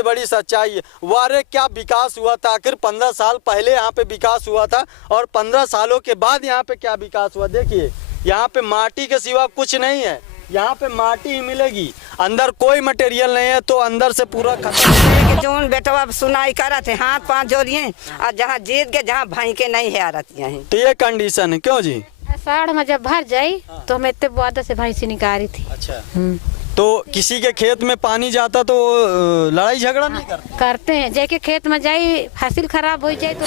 सबसे बड़ी सच्चाई है। वारे क्या विकास हुआ था, आखिर 15 साल पहले यहाँ पे विकास हुआ था और 15 सालों के बाद यहाँ पे क्या विकास हुआ। देखिए यहाँ पे माटी के सिवा कुछ नहीं है, यहाँ पे माटी ही मिलेगी, अंदर कोई मटेरियल नहीं है, तो अंदर से पूरा खत्म। जोन बेटवा सुनाई करत है, हाथ पांव जोड़िए और जहाँ जीत के जहाँ भाई के नहीं है आरतियाँ हैं। तो ये कंडीशन है। क्यों जी? साढ़ में जब भर जाई तो हम इतने बुआदा से भैंसी निकाली थी। अच्छा, तो किसी के खेत में पानी जाता तो लड़ाई झगड़ा नहीं करते हैं, जैके खेत में जाई फसल खराब हो जाए तो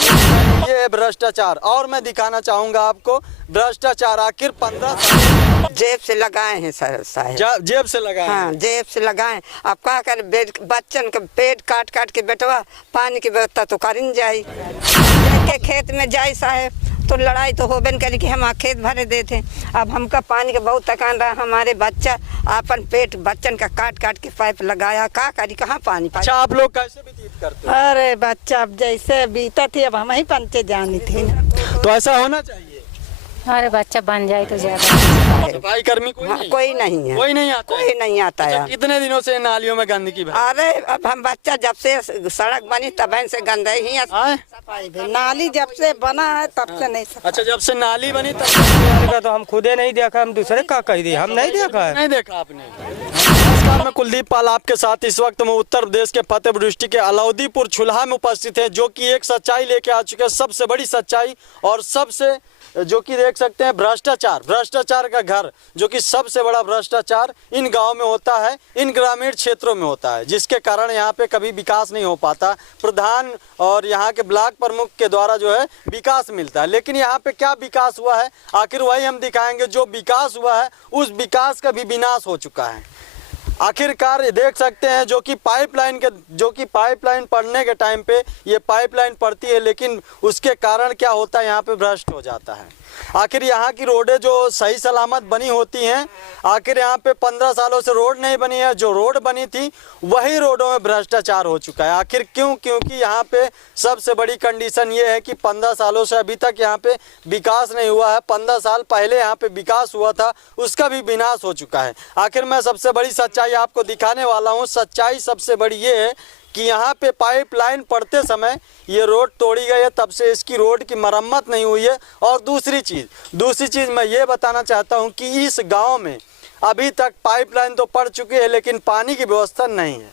ये है भ्रष्टाचार। और मैं दिखाना चाहूंगा आपको भ्रष्टाचार। आखिर 15 साल जेब से लगाए हैं साहब, जेब से लगाए। हाँ जेब से लगाए। अब क्या कर, बच्चन के पेट काट काट के बेटवा पानी की व्यवस्था तो करिन जाई, के खेत में जाई साहब तो लड़ाई तो होबे न करी कि हम खेत भरे देते। अब हमका पानी के बहुत तकान रहा, हमारे बच्चा अपन पेट बच्चन का काट काट के पाइप लगाया, का करी कहाँ पानी। अच्छा, आप लोग कैसे व्यतीत करते हो? अरे बच्चा अब जैसे बीता थी अब हम ही पंचे जानी थी ना। तो ऐसा होना चाहिए। हमारे बच्चा बन जाए तो ज्यादा। सफाई कर्मी कोई नहीं? कोई नहीं है, कोई नहीं आता, कोई नहीं आता है। कितने दिनों से नालियों में गंदगी भरी? अरे अब हम बच्चा जब से सड़क बनी तब से गंदे ही है। सफाई भी नाली जब से बना है तब से नहीं सफाई। अच्छा, जब से नाली बनी तब तो हम खुदे नहीं देखा, हम दूसरे का कह दिए, हम नहीं देखा है। नहीं देखा आपने। नमस्कार, मैं कुलदीप पाल आपके साथ इस वक्त मैं उत्तर प्रदेश के फतेहपुर डिस्ट्रिक्ट के अलाउद्दीपुर चुल्हा में उपस्थित है, जो कि एक सच्चाई लेके आ चुके हैं, सबसे बड़ी सच्चाई और सबसे जो कि देख सकते हैं भ्रष्टाचार का घर, जो कि सबसे बड़ा भ्रष्टाचार इन गांव में होता है, इन ग्रामीण क्षेत्रों में होता है, जिसके कारण यहाँ पे कभी विकास नहीं हो पाता। प्रधान और यहाँ के ब्लॉक प्रमुख के द्वारा जो है विकास मिलता है, लेकिन यहाँ पे क्या विकास हुआ है आखिर वही हम दिखाएंगे। जो विकास हुआ है उस विकास का भी विनाश हो चुका है। आखिरकार देख सकते हैं जो कि पाइपलाइन पड़ने के टाइम पे ये पाइपलाइन पड़ती है, लेकिन उसके कारण क्या होता है, यहाँ पे भ्रष्ट हो जाता है। आखिर यहाँ की रोडें जो सही सलामत बनी होती हैं, आखिर यहाँ पे 15 सालों से रोड नहीं बनी है। जो रोड बनी थी वही रोडों में भ्रष्टाचार हो चुका है। आखिर क्यों? क्योंकि यहाँ पे सबसे बड़ी कंडीशन ये है कि 15 सालों से अभी तक यहाँ पे विकास नहीं हुआ है। 15 साल पहले यहाँ पे विकास हुआ था, उसका भी विनाश हो चुका है। आखिर मैं सबसे बड़ी सच्चाई आपको दिखाने वाला हूँ। सच्चाई सबसे बड़ी ये है कि यहाँ पे पाइपलाइन पड़ते समय ये रोड तोड़ी गई है, तब से इसकी रोड की मरम्मत नहीं हुई है। और दूसरी चीज़ मैं ये बताना चाहता हूँ कि इस गांव में अभी तक पाइपलाइन तो पड़ चुकी है, लेकिन पानी की व्यवस्था नहीं है।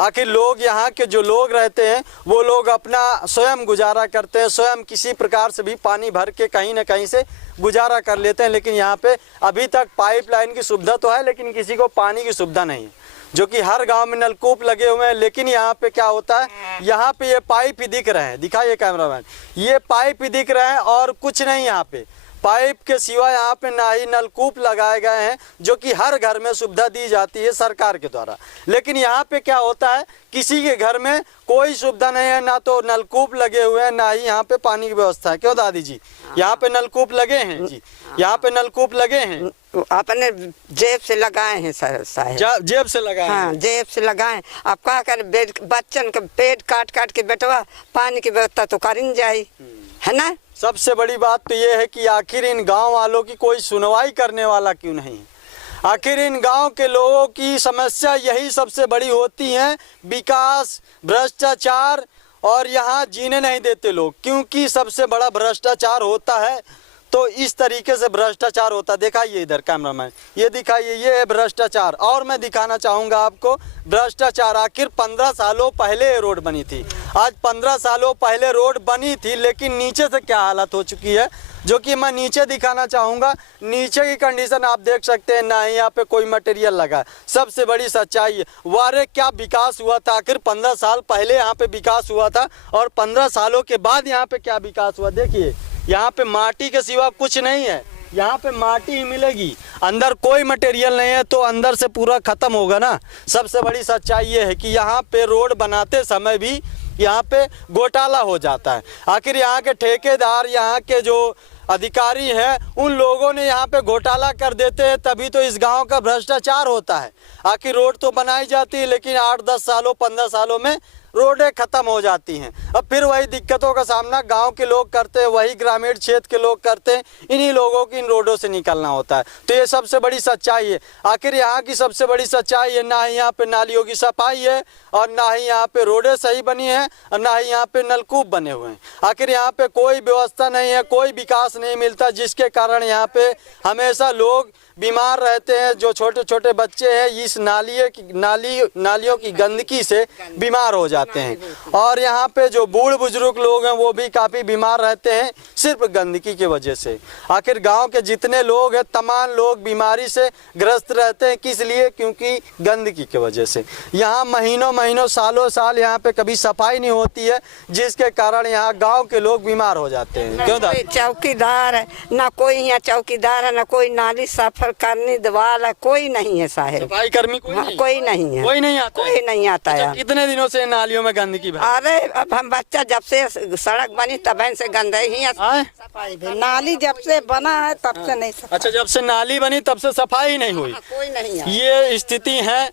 आखिर लोग यहाँ के जो लोग रहते हैं वो लोग अपना स्वयं गुजारा करते हैं, स्वयं किसी प्रकार से भी पानी भर के कहीं ना कहीं से गुजारा कर लेते हैं, लेकिन यहाँ पे अभी तक पाइपलाइन की सुविधा तो है, लेकिन किसी को पानी की सुविधा नहीं है। जो कि हर गांव में नलकूप लगे हुए हैं, लेकिन यहाँ पे क्या होता है, यहाँ पे ये पाइप ही दिख रहे हैं। दिखाइए कैमरामैन, ये पाइप ही दिख रहे हैं और कुछ नहीं। यहाँ पे पाइप के सिवा यहाँ पे ना ही नलकूप लगाए गए हैं, जो कि हर घर में सुविधा दी जाती है सरकार के द्वारा। लेकिन यहाँ पे क्या होता है, किसी के घर में कोई सुविधा नहीं है, ना तो नलकूप लगे हुए हैं, ना ही यहाँ पे पानी की व्यवस्था है। क्यों दादी जी? यहाँ पे नलकूप लगे हैं जी, यहाँ पे नलकूप लगे हैं, अपने जेब से लगाए हैं साहब। जेब से लगाए? हाँ जेब से लगाए। अब क्या कर, बच्चन के पेट काट काट के बेटवा पानी की व्यवस्था तो करिन जाई, है ना। सबसे बड़ी बात तो ये है कि आखिर इन गांव वालों की कोई सुनवाई करने वाला क्यों नहीं है। आखिर इन गांव के लोगों की समस्या यही सबसे बड़ी होती है, विकास, भ्रष्टाचार, और यहाँ जीने नहीं देते लोग, क्योंकि सबसे बड़ा भ्रष्टाचार होता है। तो इस तरीके से भ्रष्टाचार होता है। दिखाइए इधर कैमरामैन, ये दिखाइए, ये है भ्रष्टाचार। और मैं दिखाना चाहूँगा आपको भ्रष्टाचार। आखिर 15 सालों पहले ये रोड बनी थी, आज 15 सालों पहले रोड बनी थी, लेकिन नीचे से क्या हालत हो चुकी है, जो कि मैं नीचे दिखाना चाहूँगा। नीचे की कंडीशन आप देख सकते हैं, ना ही यहाँ पे कोई मटेरियल लगा है। सबसे बड़ी सच्चाई है, वारे क्या विकास हुआ था। आखिर 15 साल पहले यहाँ पे विकास हुआ था और 15 सालों के बाद यहाँ पे क्या विकास हुआ। देखिए यहाँ पे माटी के सिवा कुछ नहीं है, यहाँ पे माटी ही मिलेगी, अंदर कोई मटेरियल नहीं है, तो अंदर से पूरा खत्म होगा ना। सबसे बड़ी सच्चाई ये है कि यहाँ पे रोड बनाते समय भी यहाँ पे घोटाला हो जाता है। आखिर यहाँ के ठेकेदार, यहाँ के जो अधिकारी हैं, उन लोगों ने यहाँ पे घोटाला कर देते हैं, तभी तो इस गांव का भ्रष्टाचार होता है। आखिर रोड तो बनाई जाती है, लेकिन 8-10 सालों 15 सालों में रोडें खत्म हो जाती हैं। अब फिर वही दिक्कतों का सामना गांव के लोग करते हैं, वही ग्रामीण क्षेत्र के लोग करते हैं। इन्हीं लोगों की इन रोडों से निकलना होता है। तो ये सबसे बड़ी सच्चाई है। आखिर यहाँ की सबसे बड़ी सच्चाई है, ना ही यहाँ पे नालियों की सफाई है और ना ही यहाँ पे रोडें सही बनी है और ना ही यहाँ पे नलकूप बने हुए हैं। आखिर यहाँ पे कोई व्यवस्था नहीं है, कोई विकास नहीं मिलता, जिसके कारण यहाँ पे हमेशा लोग बीमार रहते हैं। जो छोटे छोटे बच्चे हैं इस नालियों की गंदगी से बीमार हो जाते हैं और यहाँ पे जो बूढ़ बुजुर्ग लोग हैं वो भी काफ़ी बीमार रहते हैं सिर्फ गंदगी की वजह से। आखिर गांव के जितने लोग हैं तमाम लोग बीमारी से ग्रस्त रहते हैं। किस लिए? क्योंकि गंदगी की वजह से। यहाँ महीनों सालों साल यहाँ पे कभी सफाई नहीं होती है, जिसके कारण यहाँ गाँव के लोग बीमार हो जाते हैं। क्यों? चौकीदार है ना, कोई यहाँ चौकीदार है ना, कोई नाली साफ करने दीवार है, कोई नहीं है साहब। सफाई कर्मी कोई नहीं? कोई नहीं है, कोई नहीं आता, कोई नहीं आता है। कितने दिनों से नालियों में गंदगी? अरे अब हम बच्चा जब से सड़क बनी तब से गंदे ही है। सफाई भी नाली जब से बना है तब से नहीं सफाई। अच्छा, जब से नाली बनी तब से सफाई नहीं हुई? कोई नहीं है। ये स्थिति है।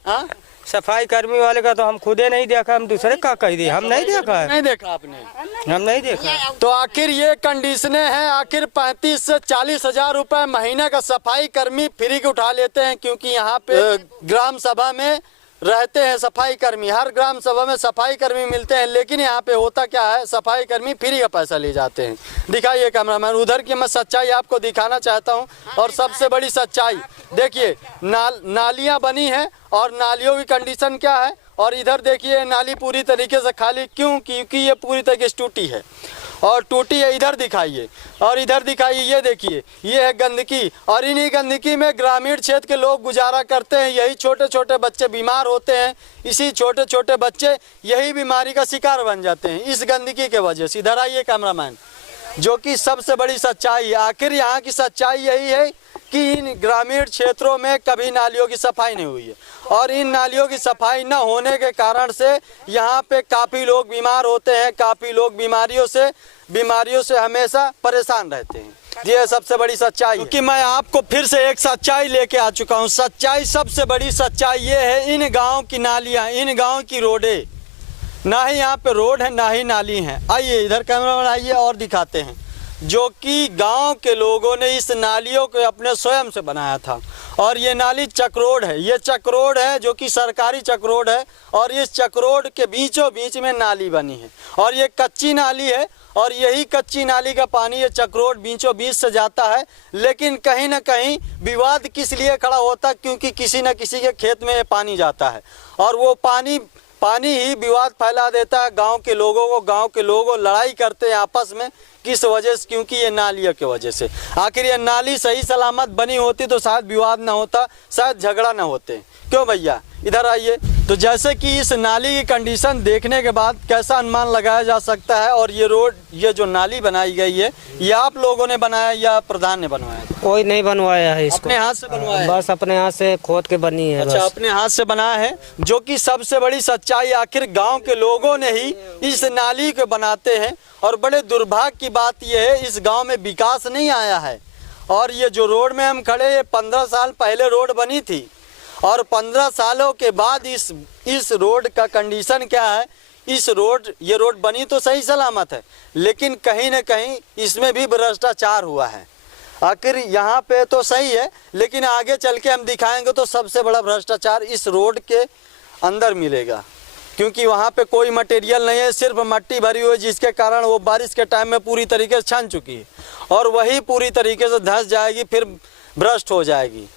सफाई कर्मी वाले का तो हम खुदे नहीं देखा, हम दूसरे का कह दिए, हम नहीं देखा है। नहीं देखा आपने? हम नहीं देखा। तो आखिर ये कंडीशनें हैं। आखिर 35 से 40 हजार रुपए महीने का सफाई कर्मी फ्री के उठा लेते हैं, क्योंकि यहाँ पे ग्राम सभा में रहते हैं सफाई कर्मी। हर ग्राम सभा में सफाई कर्मी मिलते हैं, लेकिन यहाँ पे होता क्या है, सफाई कर्मी फ्री का पैसा ले जाते हैं। दिखाइए कैमरामैन, उधर की मैं सच्चाई आपको दिखाना चाहता हूँ। और सबसे बड़ी सच्चाई देखिए, नालियाँ बनी हैं और नालियों की कंडीशन क्या है। और इधर देखिए नाली पूरी तरीके से खाली, क्यों? क्योंकि ये पूरी तरीके से टूटी है और टूटी है। इधर दिखाइए और इधर दिखाइए, ये देखिए, ये है गंदगी। और इन्हीं गंदगी में ग्रामीण क्षेत्र के लोग गुजारा करते हैं। यही छोटे छोटे बच्चे बीमार होते हैं, इसी छोटे छोटे बच्चे यही बीमारी का शिकार बन जाते हैं इस गंदगी के वजह से। इधर आइए कैमरामैन, जो कि सबसे बड़ी सच्चाई है। आखिर यहाँ की सच्चाई यही है कि इन ग्रामीण क्षेत्रों में कभी नालियों की सफाई नहीं हुई है और इन नालियों की सफाई न होने के कारण से यहाँ पे काफ़ी लोग बीमार होते हैं, काफ़ी लोग बीमारियों से हमेशा परेशान रहते हैं। ये सबसे बड़ी सच्चाई है। कि मैं आपको फिर से एक सच्चाई लेके आ चुका हूँ। सच्चाई, सबसे बड़ी सच्चाई ये है, इन गाँव की नालियाँ, इन गाँव की रोडें, ना ही यहाँ पे रोड है ना ही नाली है। आइए इधर कैमरा आइए और दिखाते हैं, जो कि गांव के लोगों ने इस नालियों को अपने स्वयं से बनाया था। और ये नाली चक्रोड है, ये चक्रोड है जो कि सरकारी चक्रोड है और इस चक्रोड के बीचों बीच में नाली बनी है और ये कच्ची नाली है और यही कच्ची नाली का पानी ये चक्रोड बीचों बीच से जाता है। लेकिन कहीं ना कहीं विवाद किस लिए खड़ा होता है? क्योंकि किसी न किसी के खेत में ये पानी जाता है और वो पानी ही विवाद फैला देता है गांव के लोगों को। गांव के लोग लड़ाई करते हैं आपस में, किस वजह से? क्योंकि ये नालियों की वजह से। आखिर ये नाली सही सलामत बनी होती तो शायद विवाद ना होता, शायद झगड़ा ना होते। क्यों भैया? इधर आइए। तो जैसे कि इस नाली की कंडीशन देखने के बाद कैसा अनुमान लगाया जा सकता है? और ये रोड, ये जो नाली बनाई गई है, ये आप लोगों ने बनाया या प्रधान ने बनवाया? कोई नहीं बनवाया है इसको, अपने हाथ से बनवाया? बस अपने हाथ से खोद के बनी है। अच्छा, बस अपने हाथ से बनाया है, जो कि सबसे बड़ी सच्चाई। आखिर गांव के लोगों ने ही इस नाली को बनाते हैं और बड़े दुर्भाग्य की बात यह है, इस गांव में विकास नहीं आया है। और ये जो रोड में हम खड़े, ये 15 साल पहले रोड बनी थी और 15 सालों के बाद इस रोड का कंडीशन क्या है? ये रोड बनी तो सही सलामत है, लेकिन कहीं ना कहीं इसमें भी भ्रष्टाचार हुआ है। आखिर यहाँ पे तो सही है, लेकिन आगे चल के हम दिखाएंगे तो सबसे बड़ा भ्रष्टाचार इस रोड के अंदर मिलेगा, क्योंकि वहाँ पे कोई मटेरियल नहीं है, सिर्फ मट्टी भरी हुई है, जिसके कारण वो बारिश के टाइम में पूरी तरीके से छन चुकी है और वही पूरी तरीके से धंस जाएगी, फिर भ्रष्ट हो जाएगी।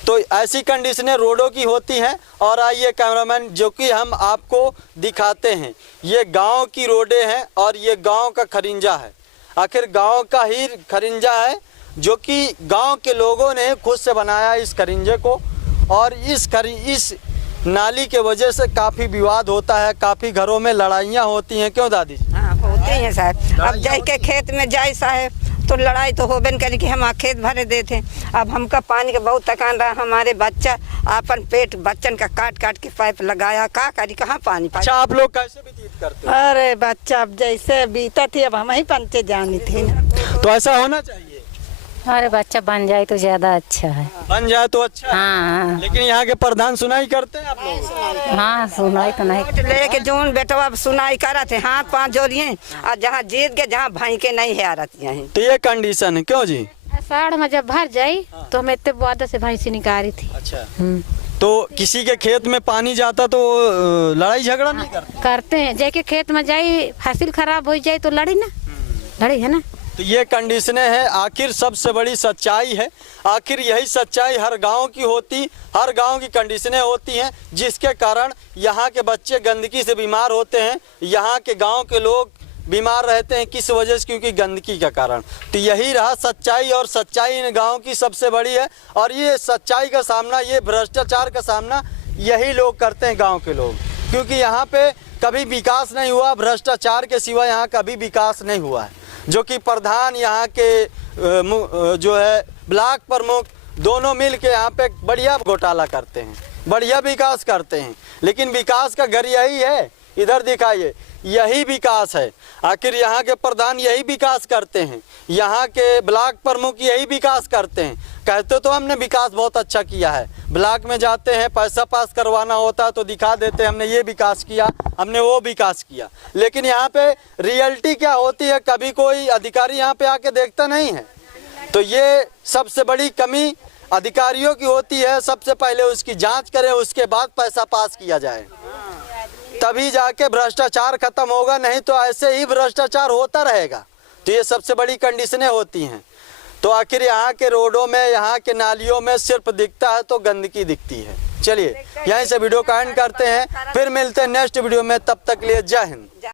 तो ऐसी कंडीशनें रोडों की होती हैं। और आइए कैमरामैन, जो कि हम आपको दिखाते हैं, ये गांव की रोडें हैं और ये गांव का खरिंजा है। आखिर गांव का ही खरिंजा है, जो कि गांव के लोगों ने खुद से बनाया इस खरिंजे को। और इस नाली के वजह से काफ़ी विवाद होता है, काफ़ी घरों में लड़ाइयाँ होती हैं। क्यों दादी? हाँ, होती हैं साहब। अब जाए के खेत में जाए साहब तो लड़ाई तो होबे करी कि हम खेत भरे देते। अब हमका पानी का बहुत तकान रहा, हमारे बच्चा अपन पेट बच्चन का काट काट के पाइप लगाया, का करी, कहाँ पानी। अच्छा, आप लोग कैसे व्यतीत करते हो? अरे बच्चा अब जैसे बीता थी अब हम ही पंचे जानी थी ना। तो ऐसा होना चाहिए। अरे बच्चा बन जाए तो ज्यादा अच्छा है। बन जाए तो अच्छा है। हाँ लेकिन यहाँ के प्रधान सुनाई करते हैं आप लोग? हाँ सुनाई तो नहीं। वोट लेके जोन बेटवा सुनाई करा थे, हाथ पाँव जोड़िए और जहाँ जीत के जहाँ भाई के नहीं है आरती है। तो ये कंडीशन है, क्यों जी? साढ़ में जब भर जाई तो हम इतने वादा से भैंसी निकाली थी। अच्छा, तो किसी के खेत में पानी जाता तो लड़ाई झगड़ा नहीं करते? करते हैं, जैके खेत में जाई फसल खराब हो जाए तो लड़ी ना, लड़ी है ना। तो ये कंडीशनें हैं। आखिर सबसे बड़ी सच्चाई है, आखिर यही सच्चाई हर गांव की होती, हर गांव की कंडीशनें होती हैं जिसके कारण यहाँ के बच्चे गंदगी से बीमार होते हैं, यहाँ के गांव के लोग बीमार रहते हैं। किस वजह से? क्योंकि गंदगी का कारण। तो यही रहा सच्चाई, और सच्चाई इन गांव की सबसे बड़ी है। और ये सच्चाई का सामना, ये भ्रष्टाचार का सामना यही लोग करते हैं, गांव के लोग, क्योंकि यहाँ पे कभी विकास नहीं हुआ, भ्रष्टाचार के सिवा यहाँ कभी विकास नहीं हुआ है। जो कि प्रधान यहाँ के जो है ब्लॉक प्रमुख दोनों मिल के यहाँ पे बढ़िया घोटाला करते हैं, बढ़िया विकास करते हैं। लेकिन विकास का घर यही है, इधर दिखाइए, यही विकास है। आखिर यहाँ के प्रधान यही विकास करते हैं, यहाँ के ब्लॉक प्रमुख यही विकास करते हैं। कहते तो हमने विकास बहुत अच्छा किया है, ब्लॉक में जाते हैं, पैसा पास करवाना होता है तो दिखा देते हैं हमने ये विकास किया, हमने वो विकास किया। लेकिन यहाँ पे रियलिटी क्या होती है, कभी कोई अधिकारी यहाँ पे आके देखता नहीं है। तो ये सबसे बड़ी कमी अधिकारियों की होती है। सबसे पहले उसकी जांच करें, उसके बाद पैसा पास किया जाए, तभी जाके भ्रष्टाचार खत्म होगा, नहीं तो ऐसे ही भ्रष्टाचार होता रहेगा। तो ये सबसे बड़ी कंडीशनें होती हैं। तो आखिर यहाँ के रोडों में, यहाँ के नालियों में सिर्फ दिखता है तो गंदगी दिखती है। चलिए यहीं से वीडियो का एंड करते हैं, फिर मिलते हैं नेक्स्ट वीडियो में, तब तक लिए जय हिंद।